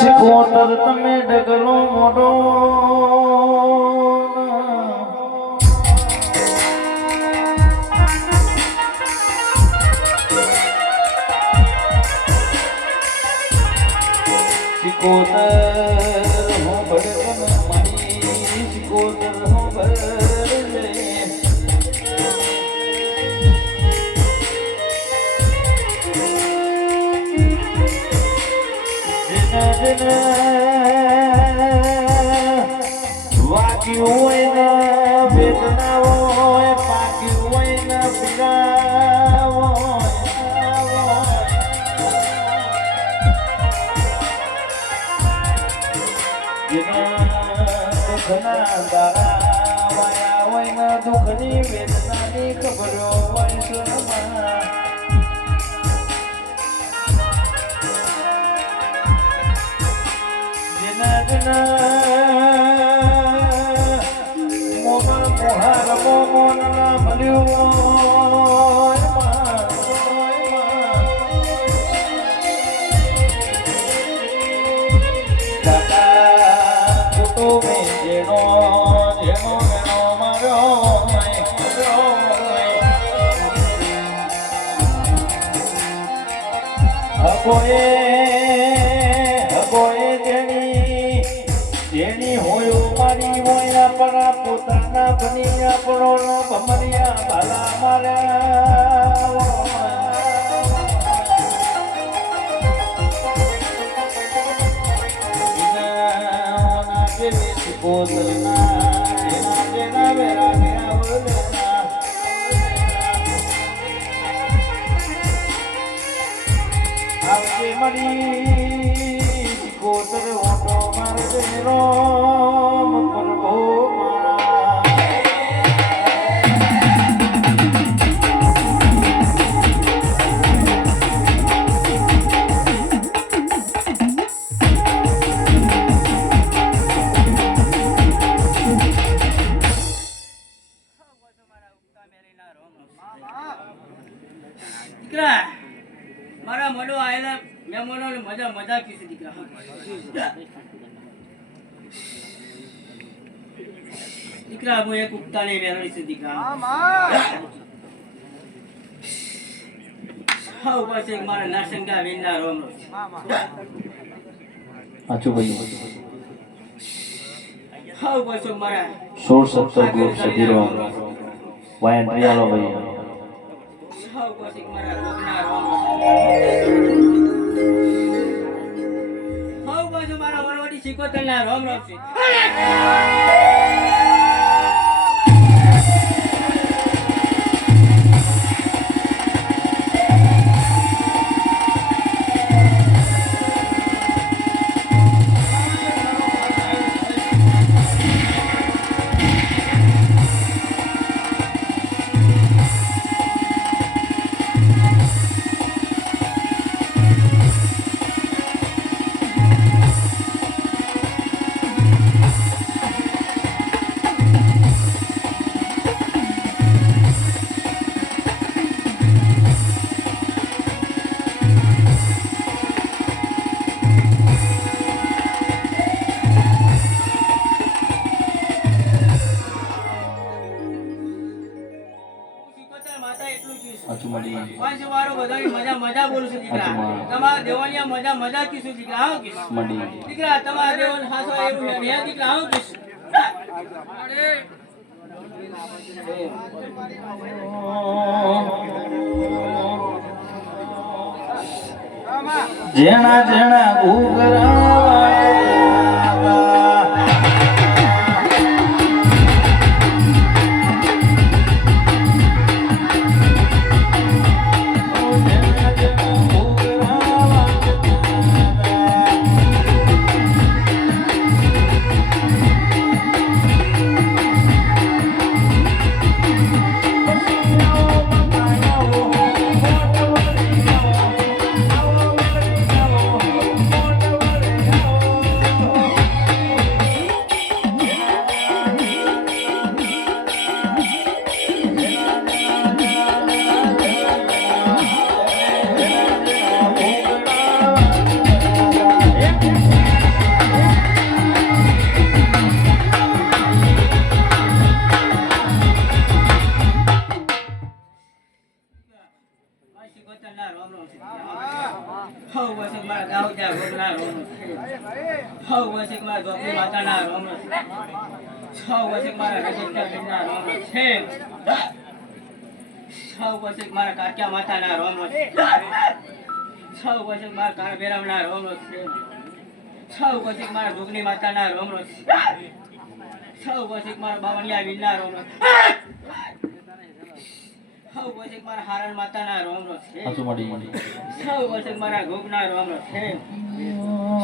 શીખોતર તમે ડગલો મોઢો શીખોતર હો ભડકન મારી શીખોતર હો ભડલે વાગ્યું હોય ને વેદના હોય પાક્યું હોય ને પીડા દુઃખના દારા વાયા હોય ને દુઃખની વેદનાની ખબરો હોય સુરમાં મોહાર મોન ના મળ્યું કાકા કુટુંબે જેનો જેનો જેનો માર્યો હગોએ જેની હોયો મારી મોયા પરા પોતાના બનિયા પરોનો ભમરિયા ભાલા માર્યા આવજે મળી કોતર ઓટો મારજે રોમ પ્રભુ મારા મોડો આયેલા મહેમાનો મજા મજા કીધી દીકરા દીકરા હું એક ઉગતાને મેળવી છે દીકરા હા પાસે મારા નાસંગા વિના રોમ આચું ભાઈ હા પાસે મારા 16-17 ગ્રુપ સદીરો વાયન રિયાલો ભાઈ હા પાસે મારા રોગના રોમ હા પાસે મારા વરવડી શીખોતરના રોમ રોમ છે મજા બોલું છું દીકરા તમારા દેવાની મજા મજા કીશું દીકરા આવો કીશું દીકરા તમારા દેવન હાસો એવું છે હે દીકરા આવો કીશું જેણા જેણા ઘૂઘરા ગોગના રોમ છ વર્ષે મારા ધોપની માતાના રોમ છ વર્ષે મારા રજેશના બેનના રોમ છે છ વર્ષે મારા કાક્યા માતાના રોમ છે છ વર્ષે મારા કાળભેરામના રોમ છે છ વર્ષે મારા જોગની માતાના રોમ છે છ વર્ષે મારા બાવણિયા વીરના રોમ છે છ વર્ષે મારા હારણ માતાના રોમ છે છ વર્ષે મારા ગોગના રોમ છે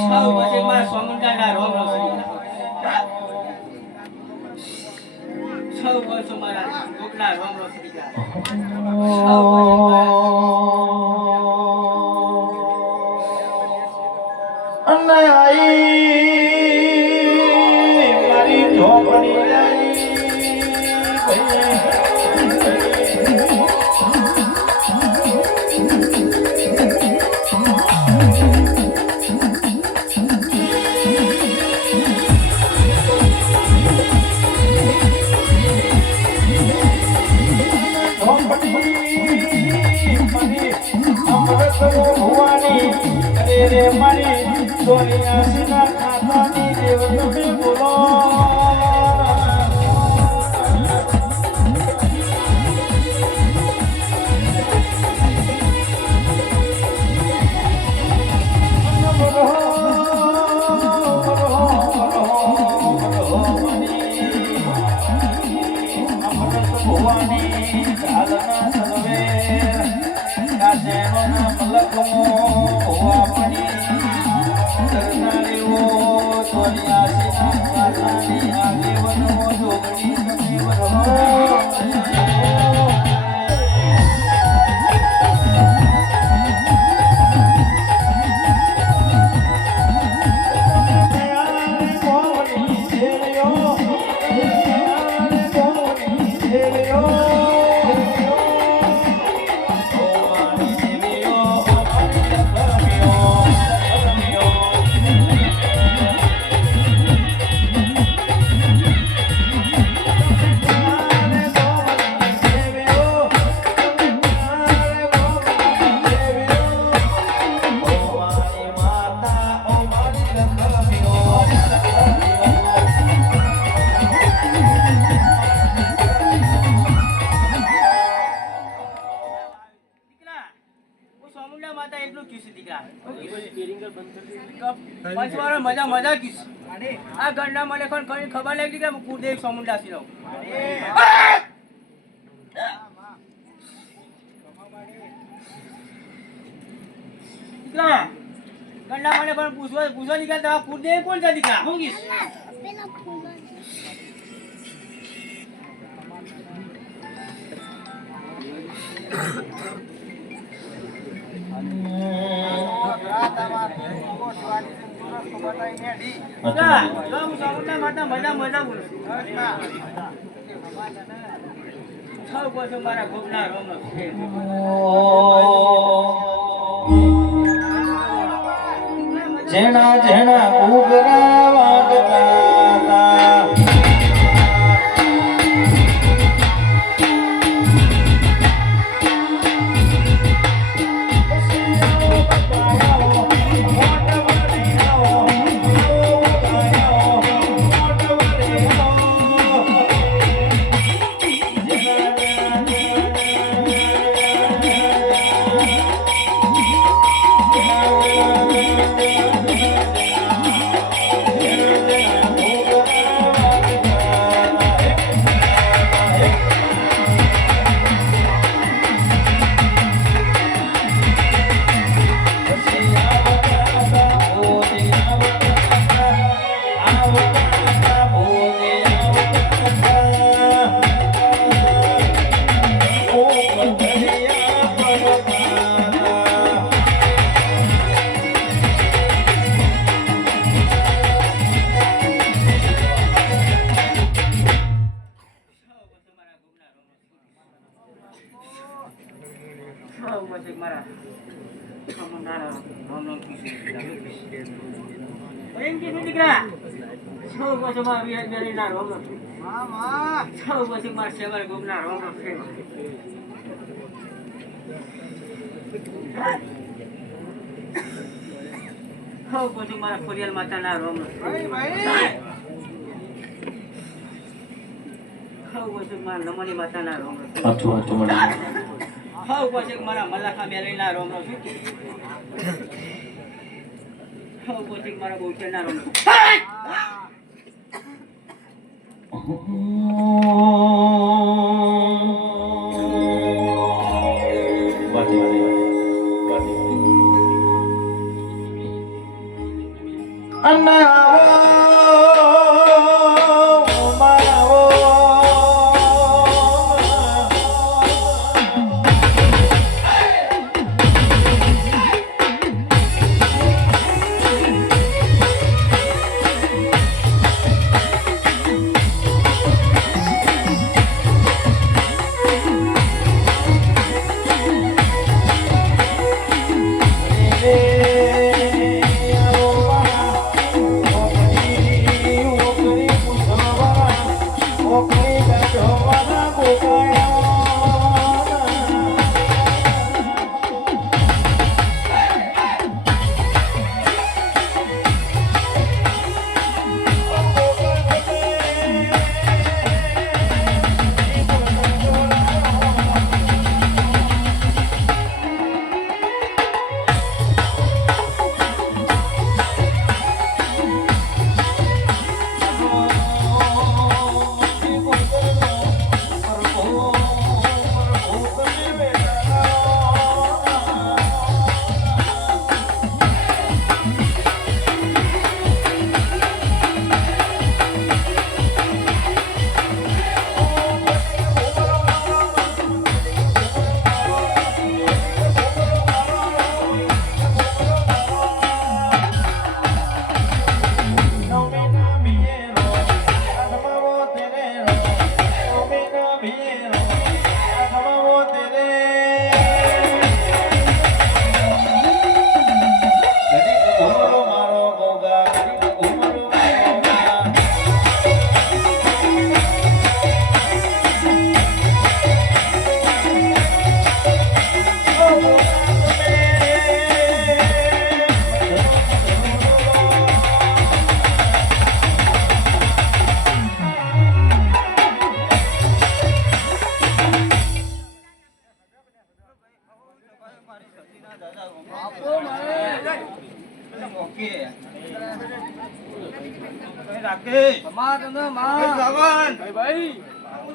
છ વર્ષે મારા સોમુંડાના રોમ છે છ વર્ષે મારા ગોગના રોમ છે અને આઈ મારી ઝોપડી ભુવાની રે મારી સોનિયા સિના ખાતાની દેવ તમે બોલો ભુવાની ચાલના સર્વે કાજેનો નામ લખો ભુવાની કરનારીઓ સોનિયાસીના ખાતાની આગેવનો જોગણી તમે વરહો મજા મજા કીસ આ ગંડા મને કોણ કઈ ખબર લાગી કે કુદેવ સમુંડા સી રહો ગંડા મને પણ પૂછવા દીકરા કુદેવ કોણ છે દીકરા હું કીસ જેણા જેણા ઉગરા વાગતા સૌ પછી મારા ખોડિયાલ માતાના રોમ સૌ પછી મારા નમણી માતાના રોમ હાચું હાચું મળી સૌ પછી મારા મલાખા મેલીના રોમ સૌ પછી મારા બહુચરના રોમ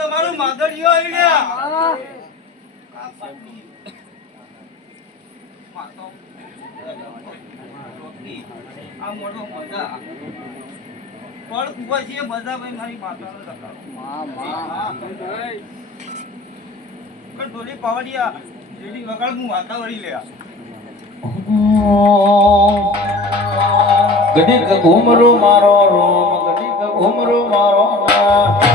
તમારું માગડિયો આવી ગયા આ મોટો મજા પણ કુવા છે મજા ભાઈ મારી માતાનો પણ થોડી પાવડિયા જેડી વગાડ હું વાતાવરી લે ઘડીક ઘુમરો મારો રોમ ઘડીક ઘુમરો મારો ના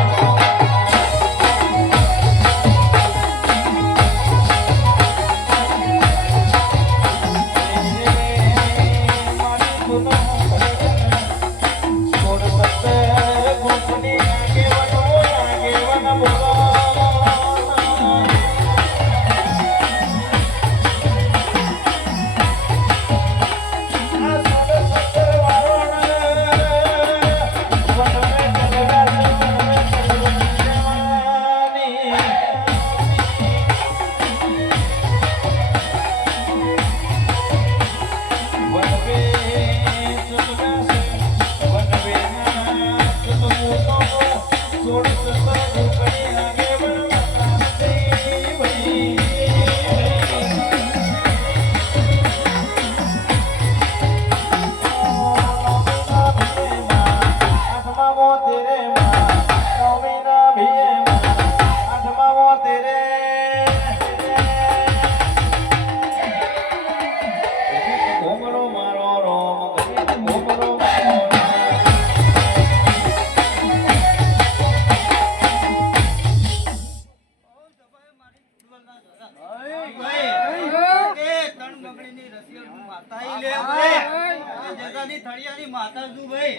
થળિયાની માતા છું ભાઈ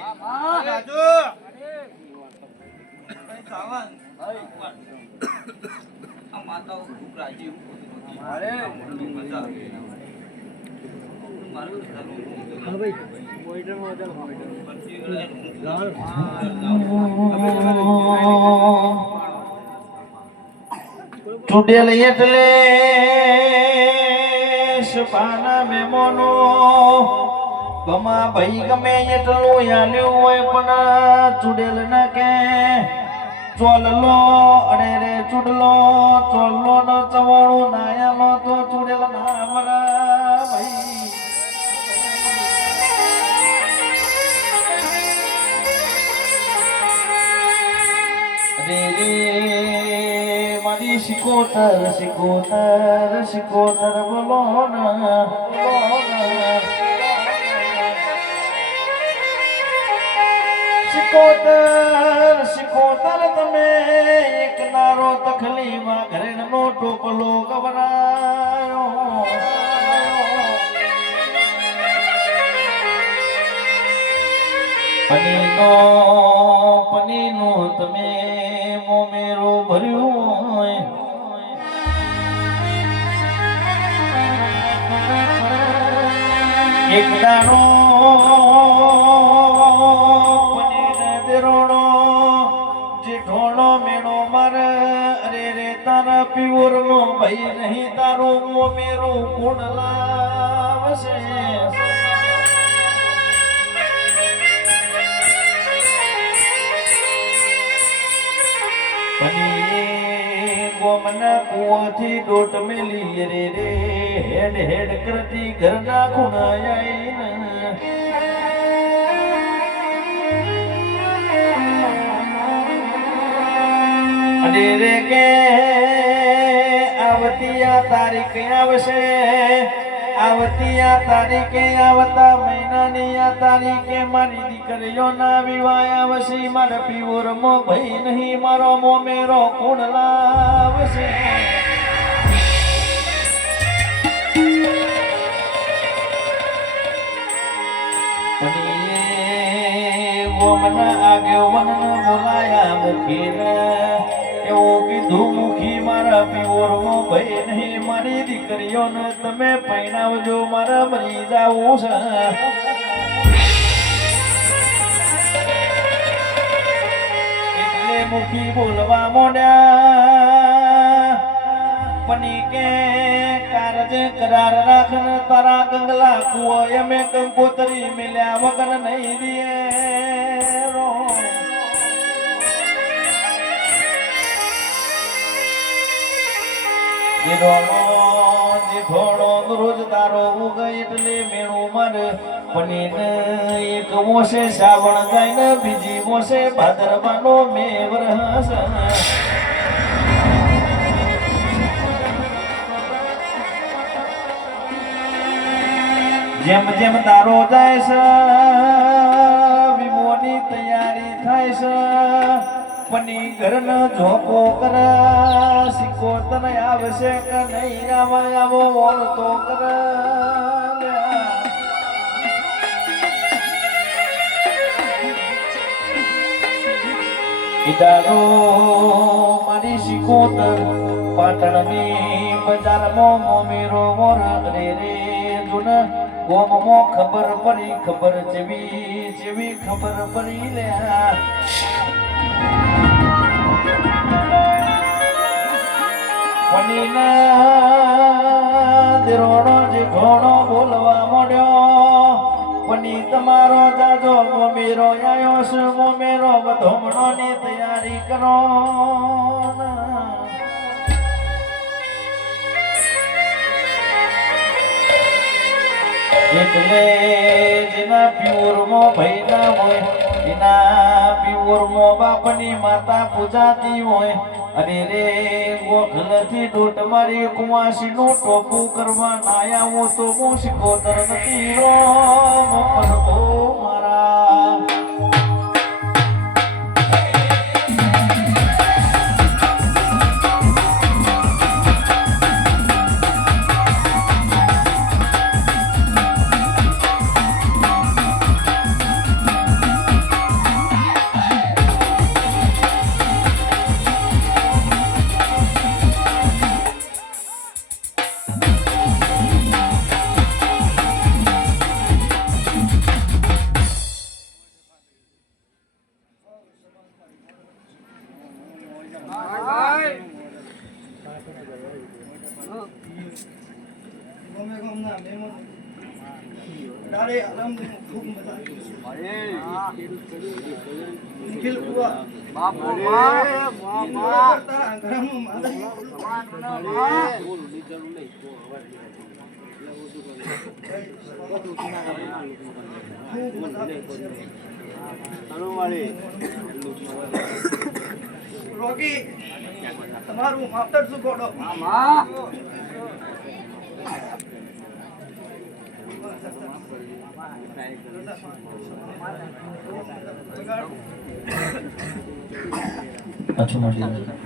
રાજુ સાવન આ માતાઓ ખૂબ રાજી મજા ચૂડેલ એટલે સપાના મેમોનો ગમા ભાઈ ગમે એટલું આલ્યું હોય પણ ચૂડેલ ના કે ચોલલો અરે રે ચૂડલો ચોલલો નો ચવાણું નાયાલો તો ચૂડેલ ના વરા ભાઈ રે રે મારી શિકોતર શિકોતર શિકોતર બોલો ના શિકોતર શિકોતર તમે એક નારો તખલીમાં ઘરેણનો ટોપલો ગવરાયો પનીનો તમે મોમેરો ભર્યું હોય એક દાણો જેઠોણો મેણો મારે અરે રે તારા પીવર નો ભાઈ નહીં તારો મોમેરો કોણ લાવશે ગોમના કુવાથી ડોટ મેલી રે રે હેડ હેડ કરતી ઘરના ખૂણા અરે રે કે આવતી આ તારીખ આવશે આવતી આ તારીખે આવતા મહિનાની આ તારીખે મારી દીકરીઓના વિવાહ આવશે મારા પીવરમો ભાઈ નહીં મારો મોમેરો કોણ લાવશે ગોમના આગેવાન બોલાયા મૂકીને એવું કીધું મુખી મારા પીવરમો ભાઈ નહીં મારી દીકરીઓને તમે પૈણાવજો મારા મરી જાવું છે એટલે મુખી બોલવા મોડ્યા પની કે કારજે કરાર રાખન તારા ગંગલા કુઓ એમે કંકોતરી મિલ્યા વગર નહીં દિયે થોડો રોજ તારો ઉગ એટલે મેળું મારે પનીને એક મોસે શ્રાવણ જાય ને બીજી મોસે ભાદરવાનો મેવ રહસ જેમ જેમ તારો જાય છે વિમોની તૈયારી થાય છે પની ઘરનો ઝોપો કર શિકોતર આવશે કે નહીં આવો ઓળતો કર ઈદારો મારી શિકોતર પાટણની બજારમાં મોમેરો મોર રે રે જુન ગોમમાં ખબર પડી જેવી ખબર પડી લ્યા દેરોણો જેઠોણો બોલવા મળ્યો પની તમારો જાજો મોમેરો આયો છે મોમેરો વધોમણો ની તૈયારી કરો એટલે જેના પ્યુરમાં ભાઈ ના હોય એના પ્યુરમાં બાપની માતા પૂજાતી હોય અરે રે ગોખલથી ડોટ મારી કુવાસીનું ટોપું કરવા નાયા હું તો હું શિકોતર નથી મારા નિખિલ કુવા બાપુ રોગી તમારું માપતર શું કોડો પાછું મળી